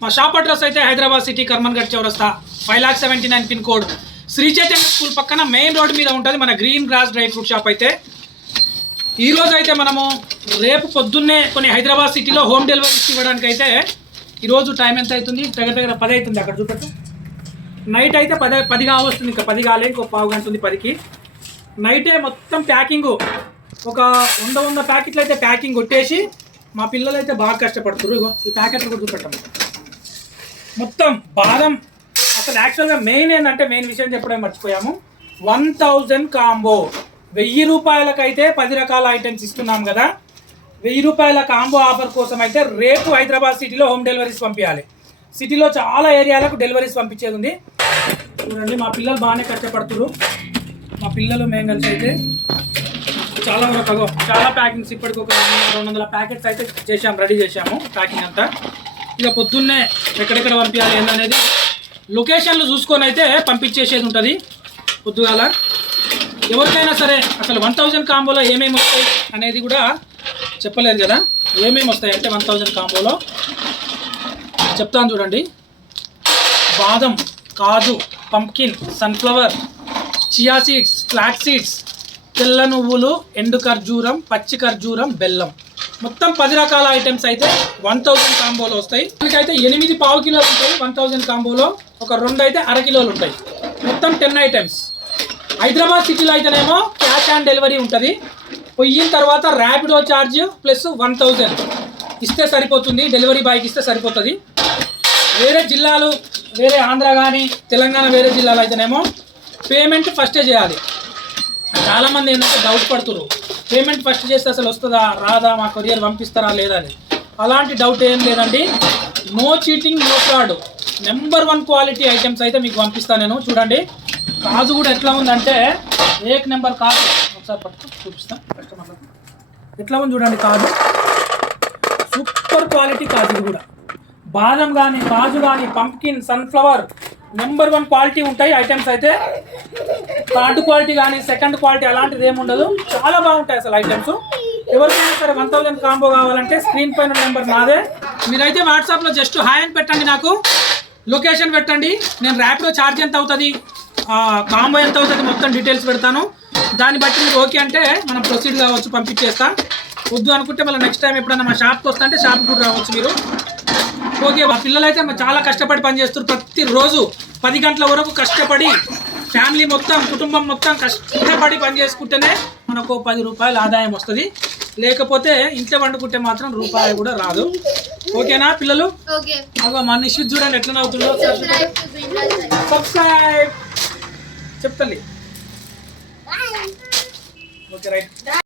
మా shop address అయితే Hyderabad city Karmanghat చౌరస్తా five lakh seventy nine pin code Sri Chaitanya school పక్కన main road మీద ఉంటుంది మన green grass dry fruit shop అయితే. ఈరోజు అయితే మనము రేపు పొద్దున్నే కొన్ని హైదరాబాద్ సిటీలో హోమ్ డెలివరీస్ ఇవ్వడానికి అయితే ఈరోజు టైం ఎంత అవుతుంది? దగ్గర దగ్గర పది అవుతుంది అక్కడ చూపట్టు నైట్ అయితే పది పది కావస్తుంది ఇంకా పది కాలే ఇంకో పావు గంట ఉంది పదికి. నైటే మొత్తం ప్యాకింగ్ ఒక వంద వంద ప్యాకెట్లు అయితే ప్యాకింగ్ కొట్టేసి మా పిల్లలు అయితే బాగా కష్టపడుతున్నారు. ఇగో ఈ ప్యాకెట్లు కూడా చూపెట్టాము మొత్తం బాదం అసలు యాక్చువల్గా మెయిన్ ఏంటంటే మెయిన్ విషయం చెప్పడం మర్చిపోయాము. వన్ థౌజండ్ కాంబో వెయ్యి రూపాయలకైతే పది రకాల ఐటమ్స్ ఇస్తున్నాం కదా. వెయ్యి రూపాయల కాంబో ఆఫర్ కోసం అయితే రేపు హైదరాబాద్ సిటీలో హోమ్ డెలివరీస్ పంపించాలి సిటీలో చాలా ఏరియాలకు డెలివరీస్ పంపించేది ఉంది. చూడండి మా పిల్లలు బాగానే కష్టపడుతున్నారు. మా పిల్లలు మేము కలిసి అయితే. చాలా వరకు చాలా ప్యాకింగ్స్ ఇప్పటికి ఒక రెండు వందల- రెండు వందల ప్యాకెట్స్ అయితే చేసాము రెడీ చేసాము ప్యాకింగ్ అంతా. ఇక పొద్దున్నే ఎక్కడెక్కడ పంపించాలి ఏందనేది లొకేషన్లు చూసుకొని అయితే పంపించేసేది ఉంటుంది పొద్దుగాల. ఎవరికైనా సరే అసలు వన్ థౌజండ్ కాంబోలో ఏమేమి వస్తాయి అనేది కూడా చెప్పలేదు కదా. ఏమేమి వస్తాయి అంటే వన్ థౌజండ్ కాంబోలో? చెప్తాను చూడండి. బాదం కాజు pumpkin sunflower chia seeds flax seeds తెల్ల నువ్వులు ఎండు ఖర్జూరం పచ్చి ఖర్జూరం బెల్లం. మొత్తం పది రకాల ఐటమ్స్ అయితే వన్ థౌజండ్ కాంబోలో వస్తాయి. అయితే ఎనిమిది పావు కిలోలు ఉంటాయి వన్ థౌజండ్ కాంబోలో ఒక రెండు అయితే అర కిలోలు ఉంటాయి. మొత్తం టెన్ ఐటమ్స్ హైదరాబాద్ సిటీలో అయితేనేమో క్యాష్ ఆన్ డెలివరీ ఉంటుంది. పొయ్యిన తర్వాత Rapido charge plus one thousand ఇస్తే సరిపోతుంది డెలివరీ బాయ్కి ఇస్తే సరిపోతుంది. వేరే జిల్లాలు వేరే ఆంధ్ర కానీ తెలంగాణ వేరే జిల్లాలో అయితేనేమో పేమెంట్ ఫస్టే చేయాలి. చాలామంది ఏంటంటే డౌట్ పడుతున్నారు పేమెంట్ ఫస్ట్ చేస్తే అసలు వస్తుందా రాదా మా కొరియర్ పంపిస్తారా లేదా అని. అలాంటి డౌట్ ఏం లేదండి. No cheating no fraud number one quality items అయితే మీకు పంపిస్తాను నేను. చూడండి. కాజు కూడా ఎట్లా ఉందంటే ఏక్ నెంబర్ కాజు. ఒకసారి పట్టుకు చూపిస్తాను కస్టమర్లకు ఎట్లా ఉంది చూడండి కాజు. సూపర్ క్వాలిటీ కాజు కూడా. బాదం కానీ కాజు కానీ pumpkin sunflower number one quality ఉంటాయి ఐటమ్స్ అయితే. థర్డ్ క్వాలిటీ కానీ సెకండ్ క్వాలిటీ అలాంటిది ఏమి ఉండదు. చాలా బాగుంటాయి అసలు ఐటమ్స్ ఎవరికైనా సరే వన్ థౌసండ్ కాంబో కావాలంటే స్క్రీన్ పైన నెంబర్ నాదే మీరైతే వాట్సాప్లో జస్ట్ హాయ్ అని పెట్టండి నాకు. లొకేషన్ పెట్టండి. నేను ర్యాపిడో ఛార్జ్ ఎంత అవుతుంది? కాంబో ఎంత అవుతుంది? మొత్తం డీటెయిల్స్ పెడతాను. దాన్ని బట్టి మీరు ఓకే అంటే మనం ప్రొసీడ్ కావచ్చు పంపించేస్తా. వద్దు అనుకుంటే మళ్ళీ నెక్స్ట్ టైం ఎప్పుడన్నా మా షాప్కి వస్తా అంటే షాప్కి కూడా రావచ్చు మీరు. ఓకే మా పిల్లలు అయితే చాలా కష్టపడి పనిచేస్తారు ప్రతిరోజు పది గంటల వరకు కష్టపడి ఫ్యామిలీ మొత్తం కుటుంబం మొత్తం కష్టపడి పని చేసుకుంటేనే మనకు పది రూపాయలు ఆదాయం వస్తుంది. లేకపోతే ఇంట్లో వండుకుంటే మాత్రం రూపాయి కూడా రాదు. ఓకేనా పిల్లలు? Okay. అగో మా నిశ్చిత్ చూడండి ఎట్లా Fruits. సబ్స్క్రైబ్ చెప్తల్లి ఓకే రైట్.